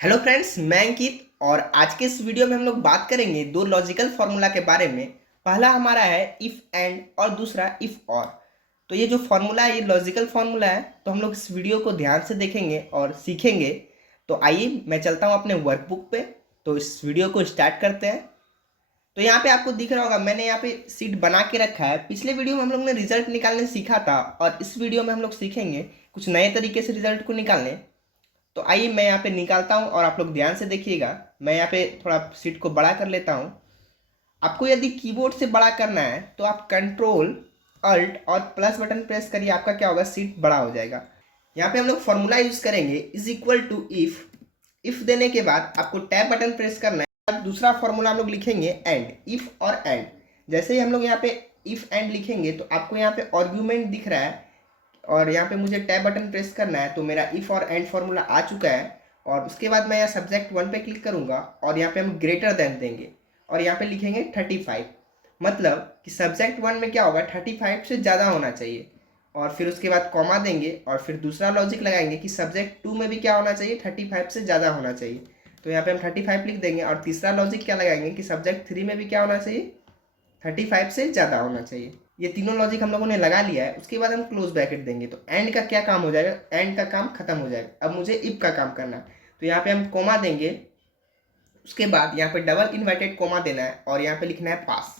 Hello friends, मैं अंकित और आज के इस वीडियो में हम लोग बात करेंगे दो लॉजिकल फार्मूला के बारे में। पहला हमारा है इफ एंड और दूसरा इफ और। तो ये जो फार्मूला है ये लॉजिकल फार्मूला है, तो हम लोग इस वीडियो को ध्यान से देखेंगे और सीखेंगे। तो आइए मैं चलता हूँ अपने वर्कबुक पे, तो इस वीडियो को स्टार्ट करते हैं। तो यहाँ पे आपको दिख रहा होगा मैंने यहाँ पे सीट बना के रखा है। पिछले वीडियो में हम लोग ने रिजल्ट निकालने सीखा था और इस वीडियो में हम लोग सीखेंगे कुछ नए तरीके से रिजल्ट को निकालने। तो आइए मैं यहाँ पे निकालता हूँ और आप लोग ध्यान से देखिएगा। मैं यहाँ पे थोड़ा सीट को बड़ा कर लेता हूँ। आपको यदि कीबोर्ड से बड़ा करना है तो आप कंट्रोल अल्ट और प्लस बटन प्रेस करिए, आपका क्या होगा, सीट बड़ा हो जाएगा। यहाँ पे हम लोग फॉर्मूला यूज करेंगे इज इक्वल टू इफ देने के बाद आपको टैब बटन प्रेस करना है। दूसरा फॉर्मूला हम लोग लिखेंगे एंड, इफ और एंड। जैसे ही हम लोग यहाँ पे इफ एंड लिखेंगे तो आपको यहाँ पे आर्ग्यूमेंट दिख रहा है और यहाँ पे मुझे टैब बटन प्रेस करना है, तो मेरा इफ और एंड फार्मूला आ चुका है। और उसके बाद मैं यहाँ सब्जेक्ट 1 पे क्लिक करूँगा और यहाँ पे हम ग्रेटर देन देंगे और यहाँ पे लिखेंगे 35। मतलब कि सब्जेक्ट 1 में क्या होगा, 35 से ज़्यादा होना चाहिए। और फिर उसके बाद कॉमा देंगे और फिर दूसरा लॉजिक लगाएंगे कि सब्जेक्ट 2 में भी क्या होना चाहिए, 35 से ज़्यादा होना चाहिए। तो यहाँ पे हम 35 लिख देंगे और तीसरा लॉजिक क्या लगाएंगे कि सब्जेक्ट 3 में भी क्या होना चाहिए, 35 से ज़्यादा होना चाहिए। ये तीनों लॉजिक हम लोगों ने लगा लिया है। उसके बाद हम क्लोज ब्रैकेट देंगे तो एंड का क्या काम हो जाएगा, एंड का काम खत्म हो जाएगा। अब मुझे इफ का काम करना है, तो यहाँ पे हम कोमा देंगे। उसके बाद यहाँ पे डबल इन्वर्टेड कोमा देना है और यहाँ पे लिखना है पास।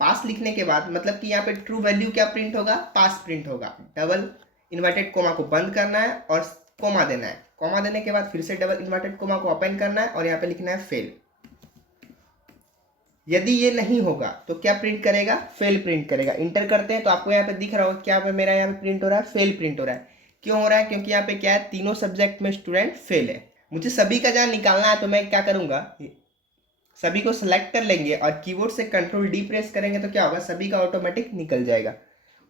पास लिखने के बाद मतलब कि यहाँ पे ट्रू वैल्यू क्या प्रिंट होगा, पास प्रिंट होगा। डबल इन्वर्टेड कोमा को बंद करना है और कोमा देना है। कोमा देने के बाद फिर से डबल इन्वर्टेड कोमा को ओपन करना है और यहाँ पे लिखना है फेल। यदि ये नहीं होगा तो क्या प्रिंट करेगा, फेल प्रिंट करेगा। इंटर करते हैं तो आपको यहाँ पे दिख रहा होगा क्या पे मेरा यहाँ पे प्रिंट हो रहा है, फेल प्रिंट हो रहा है। क्यों हो रहा है, क्योंकि यहाँ पे क्या है, तीनों सब्जेक्ट में स्टूडेंट फेल है। मुझे सभी का जहाँ निकालना है तो मैं क्या करूँगा, सभी को सिलेक्ट कर लेंगे और कीबोर्ड से कंट्रोल डी प्रेस करेंगे तो क्या होगा, सभी का ऑटोमेटिक निकल जाएगा।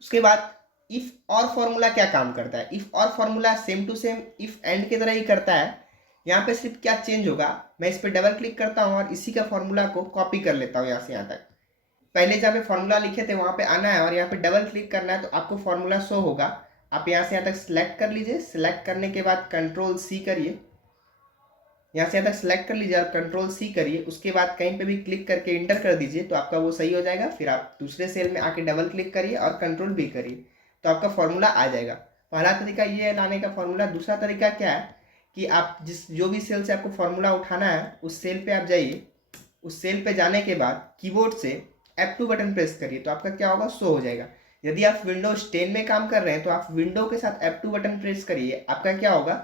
उसके बाद इफ और फॉर्मूला क्या काम करता है, इफ और formula same to same if and की तरह ही करता है। यहाँ पे सिर्फ क्या चेंज होगा, मैं इस पर डबल क्लिक करता हूँ और इसी का फॉर्मूला को कॉपी कर लेता हूँ यहाँ से यहाँ तक। पहले जहाँ पे फॉर्मूला लिखे थे वहाँ पे आना है और यहाँ पे डबल क्लिक करना है तो आपको फॉर्मूला शो होगा। आप यहाँ से यहाँ तक सिलेक्ट कर लीजिए। सिलेक्ट करने के बाद कंट्रोल सी करिए, यहाँ से यहाँ तक सिलेक्ट कर लीजिए और कंट्रोल सी करिए। उसके बाद कहीं पे भी क्लिक करके इंटर कर दीजिए तो आपका वो सही हो जाएगा। फिर आप दूसरे सेल में आके डबल क्लिक करिए और कंट्रोल भी करिए तो आपका फॉर्मूला आ जाएगा। पहला तरीका ये है लाने का फॉर्मूला। दूसरा तरीका क्या है कि आप जो भी सेल से आपको फॉर्मूला उठाना है उस सेल पे आप जाइए। उस सेल पे जाने के बाद कीबोर्ड से F2 बटन प्रेस करिए तो आपका क्या होगा, शो हो जाएगा। यदि आप विंडोज 10 में काम कर रहे हैं तो आप विंडो के साथ F2 बटन प्रेस करिए, आपका क्या होगा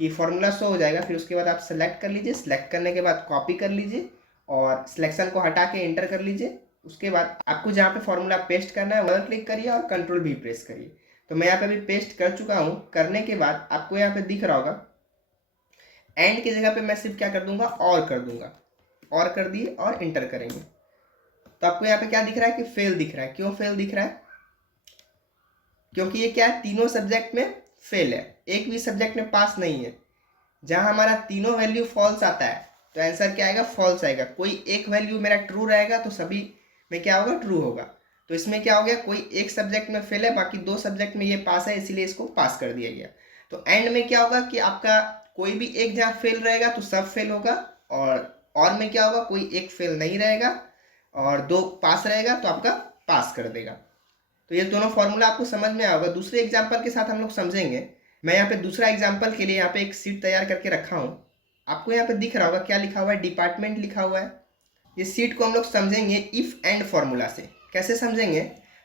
कि फॉर्मूला शो हो जाएगा। फिर उसके बाद आप सेलेक्ट कर लीजिए। सेलेक्ट करने के बाद कॉपी कर लीजिए और सिलेक्शन को हटा के एंटर कर लीजिए। उसके बाद आपको जहाँ पे फॉर्मूला पेस्ट करना है वहाँ क्लिक करिए और कंट्रोल भी प्रेस करिए। तो मैं यहाँ पे भी पेस्ट कर चुका हूँ। करने के बाद आपको यहाँ पे दिख रहा होगा एंड की जगह पे मैं सिर्फ क्या कर दूंगा, और कर दूंगा। और कर दिए और इंटर करेंगे तो आपको यहाँ पे क्या दिख रहा है कि फेल दिख रहा है। क्यों फेल दिख रहा है, क्योंकि ये क्या है, तीनों सब्जेक्ट में फेल है, एक भी सब्जेक्ट में पास नहीं है। जहां हमारा तीनों वैल्यू फॉल्स आता है तो आंसर क्या आएगा, फॉल्स आएगा। कोई एक वैल्यू मेरा ट्रू रहेगा तो सभी में क्या होगा, ट्रू होगा। तो इसमें क्या हो गया, कोई एक सब्जेक्ट में फेल है बाकी दो सब्जेक्ट में ये पास है, इसीलिए इसको पास कर दिया गया। तो एंड में क्या होगा कि आपका कोई भी एक जहाँ फेल रहेगा तो सब फेल होगा। और में क्या होगा, कोई एक फेल नहीं रहेगा और दो पास रहेगा तो आपका पास कर देगा। तो ये दोनों फॉर्मूला आपको समझ में आएगा। दूसरे एग्जाम्पल के साथ हम लोग समझेंगे। मैं यहाँ पे दूसरा एग्जाम्पल के लिए यहाँ पे एक सीट तैयार करके रखा हूँ। आपको यहाँ पे दिख रहा होगा क्या लिखा हुआ है, डिपार्टमेंट लिखा हुआ है। इस सीट को हम लोग समझेंगे इफ एंड फॉर्मूला से। कैसे समझेंगे,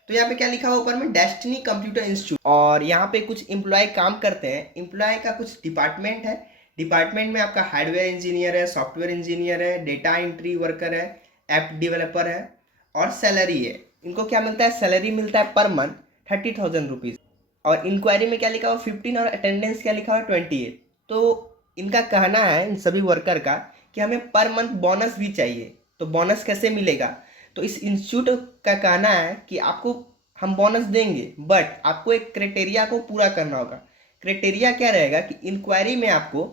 तो यहाँ पे क्या लिखा हुआ ऊपर में, डेस्टिनी कंप्यूटर इंस्टीट्यूट। और यहाँ पे कुछ एम्प्लॉय काम करते हैं। एम्प्लॉय का कुछ डिपार्टमेंट है। डिपार्टमेंट में आपका हार्डवेयर इंजीनियर है, सॉफ्टवेयर इंजीनियर है, डेटा एंट्री वर्कर है, ऐप डेवलपर है और सैलरी है। इनको क्या मिलता है, सैलरी मिलता है पर मंथ 30,000 रुपीज़। और इंक्वायरी में क्या लिखा हुआ 15 और अटेंडेंस क्या लिखा हुआ 28। तो इनका कहना है, इन सभी वर्कर का, कि हमें पर मंथ बोनस भी चाहिए। तो बोनस कैसे मिलेगा, तो इस इंस्टीट्यूट का कहना है कि आपको हम बोनस देंगे बट आपको एक क्राइटेरिया को पूरा करना होगा। क्राइटेरिया क्या रहेगा कि इंक्वायरी में आपको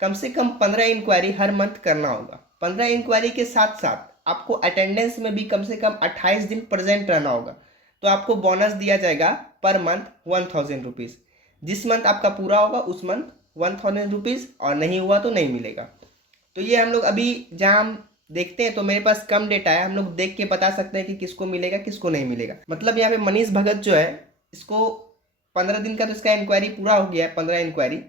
कम से कम 15 इंक्वायरी हर मंथ करना होगा। 15 इंक्वायरी के साथ साथ आपको अटेंडेंस में भी कम से कम 28 दिन प्रेजेंट रहना होगा। तो आपको बोनस दिया जाएगा पर मंथ 1,000 रुपीज़। जिस मंथ आपका पूरा होगा उस मंथ 1000 रुपीज़, और नहीं हुआ तो नहीं मिलेगा। तो ये हम लोग अभी जहाँ हम देखते हैं तो मेरे पास कम डेटा है, हम लोग देख के बता सकते हैं कि किसको मिलेगा किसको नहीं मिलेगा। मतलब यहाँ पे मनीष भगत जो है, इसको 15 दिन का तो इसका इंक्वायरी पूरा हो गया है, 15 इंक्वायरी,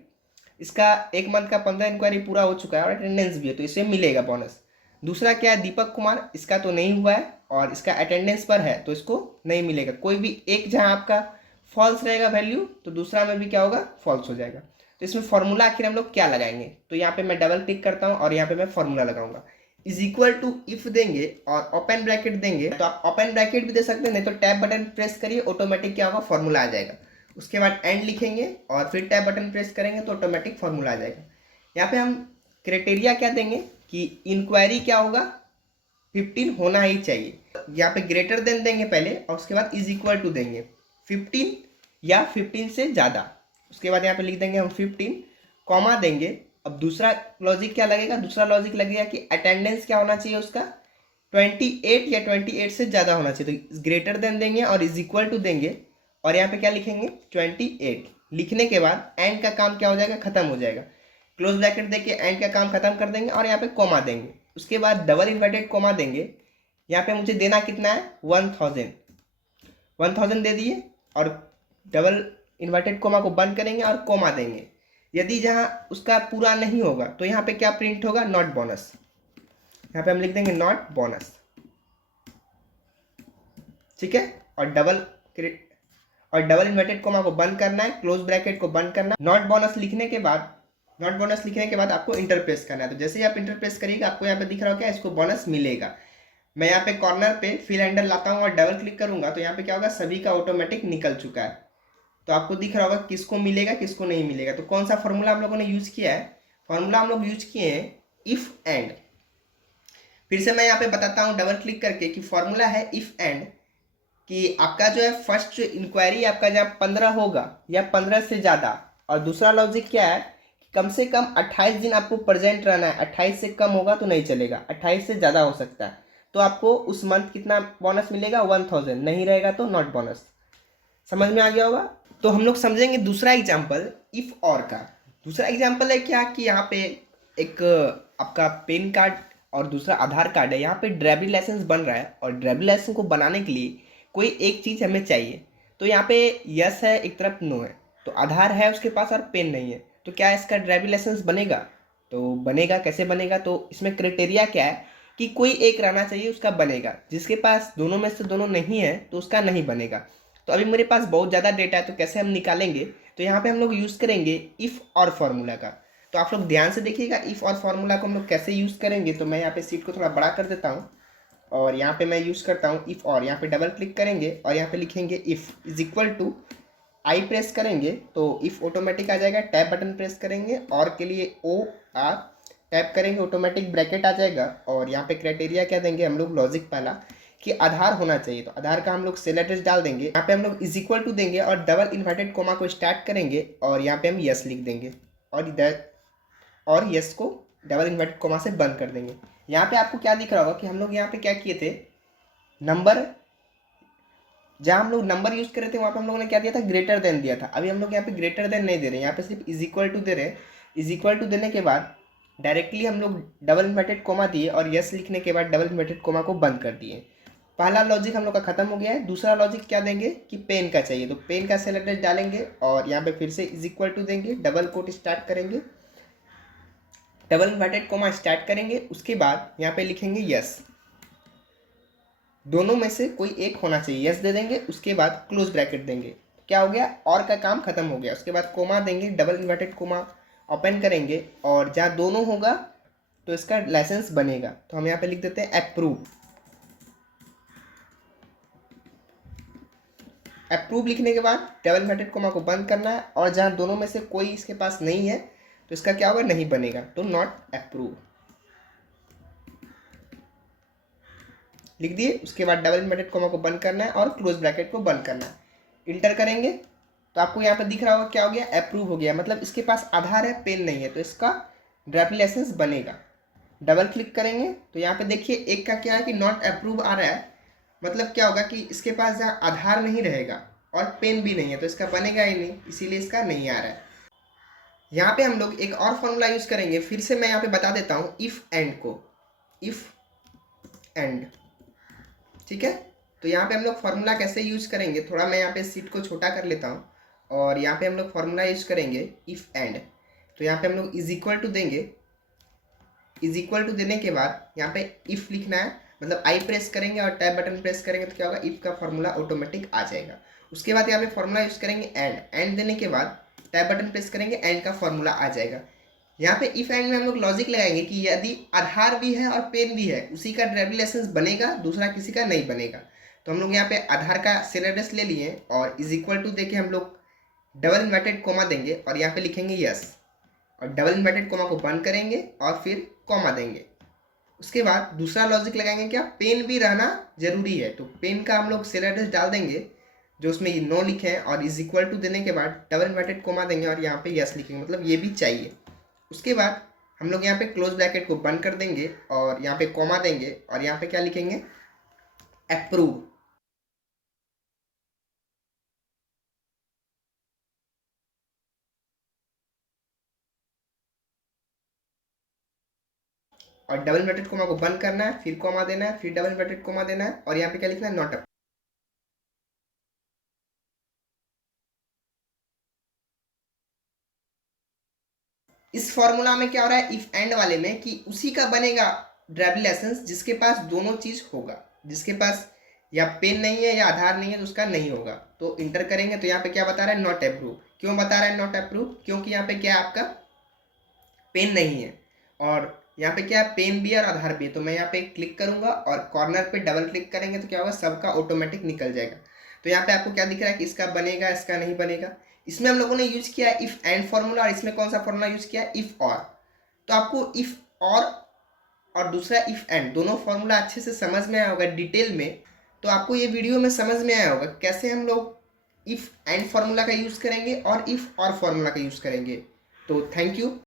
इसका 1 मंथ का 15 इंक्वायरी पूरा हो चुका है और अटेंडेंस भी है, तो इसे मिलेगा बोनस। दूसरा क्या है, दीपक कुमार, इसका तो नहीं हुआ है और इसका अटेंडेंस पर है तो इसको नहीं मिलेगा। कोई भी एक जहाँ आपका फॉल्स रहेगा वैल्यू, तो दूसरा में भी क्या होगा, फॉल्स हो जाएगा। तो इसमें फॉर्मूला आखिर हम लोग क्या लगाएंगे, तो यहाँ पे मैं डबल क्लिक करता हूँ और यहाँ पे मैं फॉर्मूला लगाऊंगा। इज इक्वल टू इफ देंगे और ओपन ब्रैकेट देंगे, तो आप ओपन ब्रैकेट भी दे सकते हैं, नहीं तो टैब बटन प्रेस करिए, ऑटोमेटिक क्या होगा, फॉर्मूला आ जाएगा। उसके बाद एंड लिखेंगे और फिर टैब बटन प्रेस करेंगे तो ऑटोमेटिक फॉर्मूला आ जाएगा। यहाँ पे हम क्राइटेरिया क्या देंगे कि इंक्वायरी क्या होगा, 15 होना ही चाहिए। यहाँ पे ग्रेटर देन देंगे पहले और उसके बाद इज इक्वल टू देंगे 15 या 15 से ज़्यादा। उसके बाद यहाँ पे लिख देंगे हम 15, कॉमा देंगे। अब दूसरा लॉजिक क्या लगेगा, दूसरा लॉजिक लगेगा कि अटेंडेंस क्या होना चाहिए उसका, 28 या 28 से ज़्यादा होना चाहिए, तो ग्रेटर देन देंगे और इज इक्वल टू देंगे और यहाँ पे क्या लिखेंगे, 28। लिखने के बाद एंड का काम क्या हो जाएगा, खत्म हो जाएगा। क्लोज ब्रैकेट देके एंड का काम खत्म कर देंगे और यहाँ पे कॉमा देंगे। उसके बाद डबल इन्वर्टेड कॉमा देंगे। यहाँ पे मुझे देना कितना है, 1000 दे दिए और डबल इन्वर्टेड कॉमा को बंद करेंगे और कॉमा देंगे। यदि जहाँ उसका पूरा नहीं होगा तो यहाँ पे क्या प्रिंट होगा, नॉट बोनस। यहाँ पे हम लिख देंगे नॉट बोनस, ठीक है। और डबल इन्वर्टेड कॉमा को बंद करना है, क्लोज ब्रैकेट को बंद करना है। नॉट बोनस लिखने के बाद आपको इंटर प्रेस करना है। तो जैसे ही आप इंटर प्रेस करिएगा आपको यहाँ पे दिख रहा होगा इसको बोनस मिलेगा। मैं यहाँ पे कॉर्नर पे फिल हैंडल लाता हूँ और डबल क्लिक करूंगा तो यहाँ पे क्या होगा, सभी का ऑटोमेटिक निकल चुका है। तो आपको दिख रहा होगा किसको मिलेगा किसको नहीं मिलेगा। तो कौन सा फॉर्मूला हम लोगों ने यूज किया है, फॉर्मूला हम लोग यूज किए हैं इफ एंड। फिर से मैं यहाँ पे बताता हूँ डबल क्लिक करके कि फॉर्मूला है इफ एंड, कि आपका जो है फर्स्ट जो इंक्वायरी आपका जहाँ 15 होगा या 15 से ज़्यादा, और दूसरा लॉजिक क्या है कि कम से कम 28 दिन आपको प्रेजेंट रहना है। 28 से कम होगा तो नहीं चलेगा, 28 से ज़्यादा हो सकता है तो आपको उस मंथ कितना बोनस मिलेगा, 1000। नहीं रहेगा तो नॉट बोनस। समझ में आ गया होगा। तो हम लोग समझेंगे दूसरा एग्जाम्पल इफ और का। दूसरा एग्जाम्पल है क्या कि यहाँ पे एक आपका पैन कार्ड और दूसरा आधार कार्ड है। यहाँ पे ड्राइविंग लाइसेंस बन रहा है और ड्राइविंग लाइसेंस को बनाने के लिए कोई एक चीज़ हमें चाहिए। तो यहाँ पे यस है, एक तरफ नो है। तो आधार है उसके पास और पेन नहीं है, तो क्या इसका ड्राइविंग लाइसेंस बनेगा, तो बनेगा। कैसे बनेगा, तो इसमें क्राइटेरिया क्या है कि कोई एक रहना चाहिए उसका बनेगा। जिसके पास दोनों में से दोनों नहीं है तो उसका नहीं बनेगा। तो अभी मेरे पास बहुत ज़्यादा डेटा है तो कैसे हम निकालेंगे, तो यहाँ पे हम लोग यूज़ करेंगे इफ़ और फार्मूला का। तो आप लोग ध्यान से देखिएगा इफ़ और फार्मूला को हम लोग कैसे यूज़ करेंगे। तो मैं यहाँ पे सीट को थोड़ा बड़ा कर देता हूँ और यहाँ पे मैं यूज़ करता हूँ इफ़ और। यहाँ पे डबल क्लिक करेंगे और यहाँ पे लिखेंगे if is equal to I press करेंगे तो इफ़ ऑटोमेटिक आ जाएगा। टैब बटन प्रेस करेंगे और के लिए ओ आर टैप करेंगे, ऑटोमेटिक ब्रैकेट आ जाएगा। और यहाँ पे क्राइटेरिया क्या देंगे हम लोग, लॉजिक पहला कि आधार होना चाहिए, तो आधार का हम लोग सेल एड्रेस डाल देंगे। यहाँ पे हम लोग इज इक्वल टू देंगे और डबल इन्वर्टेड कोमा को स्टार्ट करेंगे और यहाँ पे हम यस लिख देंगे और इधर और यस को डबल इन्वर्टेड कोमा से बंद कर देंगे। यहाँ पे आपको क्या दिख रहा होगा कि हम लोग यहाँ पे क्या किए थे, नंबर, जहाँ हम लोग नंबर यूज कर रहे थे वहाँ पे हम लोगों ने क्या दिया था, ग्रेटर देन दिया था। अभी हम लोग यहाँ पे ग्रेटर देन नहीं दे रहे हैं, यहाँ पे सिर्फ इज इक्वल टू दे रहे हैं। इज इक्वल टू देने के बाद डायरेक्टली हम लोग डबल इन्वर्टेड कोमा दिए और यस लिखने के बाद डबल इन्वर्टेड कोमा को बंद कर दिए। पहला लॉजिक हम लोग का खत्म हो गया है। दूसरा लॉजिक क्या देंगे कि पेन का चाहिए, तो पेन का सेल एड्रेस डालेंगे और यहाँ पे फिर से इज इक्वल टू देंगे, डबल कोट स्टार्ट करेंगे, डबल इन्वर्टेड कोमा स्टार्ट करेंगे। उसके बाद यहाँ पे लिखेंगे यस, दोनों में से कोई एक होना चाहिए, यस दे देंगे। उसके बाद क्लोज ब्रैकेट देंगे, क्या हो गया, और का काम खत्म हो गया। उसके बाद कोमा देंगे, डबल इन्वर्टेड कोमा ओपन करेंगे और जहाँ दोनों होगा तो इसका लाइसेंस बनेगा। तो हम यहाँ पे लिख देते हैं अप्रूव। अप्रूव लिखने के बाद डबल इन्वर्टेड कोमा को बंद करना है और जहाँ दोनों में से कोई इसके पास नहीं है तो इसका क्या होगा, नहीं बनेगा, तो नॉट अप्रूव लिख दिए। उसके बाद डबल इन्वर्टेड कोमा को बंद करना है और क्लोज ब्रैकेट को बंद करना है। इंटर करेंगे तो आपको यहाँ पे दिख रहा होगा क्या हो गया, अप्रूव हो गया। मतलब इसके पास आधार है, पेन नहीं है, तो इसका ड्राइविंग लाइसेंस बनेगा। डबल क्लिक करेंगे तो यहाँ पे देखिए एक का क्या है कि नॉट अप्रूव आ रहा है। मतलब क्या होगा कि इसके पास जहाँ आधार नहीं रहेगा और पेन भी नहीं है तो इसका बनेगा ही नहीं, इसीलिए इसका नहीं आ रहा है। यहाँ पे हम लोग एक और फॉर्मूला यूज करेंगे, फिर से मैं यहाँ पे बता देता हूँ, इफ एंड को, इफ एंड, ठीक है। तो यहाँ पे हम लोग फॉर्मूला कैसे यूज करेंगे, थोड़ा मैं यहाँ पे सीट को छोटा कर लेता हूँ और यहाँ पे हम लोग फॉर्मूला यूज करेंगे इफ एंड। तो यहाँ पे हम लोग इज इक्वल टू देंगे, इज इक्वल टू देने के बाद यहाँ पे इफ लिखना है, मतलब आई प्रेस करेंगे और टैब बटन प्रेस करेंगे तो क्या होगा, इफ का फॉर्मूला ऑटोमेटिक आ जाएगा। उसके बाद यहाँ पे फॉर्मूला यूज करेंगे एंड, एंड देने के बाद टैब बटन प्रेस करेंगे, एंड का फॉर्मूला आ जाएगा। यहाँ पे इफ एंड में हम लोग लॉजिक लगाएंगे कि यदि आधार भी है और पेन भी है, उसी का ड्राइविंग लाइसेंस बनेगा, दूसरा किसी का नहीं बनेगा। तो हम लोग यहाँ पे आधार का सेल एड्रेस ले लिए और इज इक्वल टू देके हम लोग डबल इन्वर्टेड कोमा देंगे और यहाँ पे लिखेंगे यस, और डबल इन्वर्टेड कोमा को बंद करेंगे और फिर कोमा देंगे। उसके बाद दूसरा लॉजिक लगाएंगे, क्या पेन भी रहना जरूरी है, तो पेन का हम लोग सेल एड्रेस डाल देंगे जो उसमें ये नो लिखे हैं, और इज इक्वल टू देने के बाद डबल इन्वर्टेड कोमा देंगे और यहाँ पे यस लिखेंगे, मतलब ये भी चाहिए। उसके बाद हम लोग यहाँ पे क्लोज ब्रैकेट को बंद कर देंगे और यहाँ पे कॉमा देंगे और यहाँ पे क्या लिखेंगे, अप्रूव। और डबल इन्वर्टेड कोमा को बंद करना है, फिर कॉमा देना है, फिर डबल इन्वर्टेड कोमा देना है और यहाँ पे क्या लिखना है, नॉट अप। इस फॉर्मूला में क्या हो रहा है, इफ एंड वाले में, कि उसी का बनेगा ड्राइविंग लाइसेंस जिसके पास दोनों चीज होगा, जिसके पास या पेन नहीं है या आधार नहीं है तो उसका नहीं होगा। तो इंटर करेंगे तो यहाँ पे क्या बता रहा है, नॉट अप्रूव। क्यों बता रहा है नॉट अप्रूव, क्योंकि यहाँ पे क्या है, आपका पेन नहीं है और यहाँ पे क्या है, पेन भी है और आधार भी है। तो मैं यहाँ पे क्लिक करूंगा और कॉर्नर पे डबल क्लिक करेंगे तो क्या होगा, सबका ऑटोमेटिक निकल जाएगा। तो यहाँ पे आपको क्या दिख रहा है कि इसका बनेगा, इसका नहीं बनेगा। इसमें हम लोगों ने यूज किया है इफ एंड फॉर्मूला, और इसमें कौन सा फॉर्मूला यूज किया है, इफ और। तो आपको इफ और दूसरा इफ एंड दोनों फॉर्मूला अच्छे से समझ में आया होगा डिटेल में। तो आपको ये वीडियो में समझ में आया होगा कैसे हम लोग इफ एंड फॉर्मूला का यूज करेंगे और इफ और फॉर्मूला का यूज करेंगे। तो थैंक यू।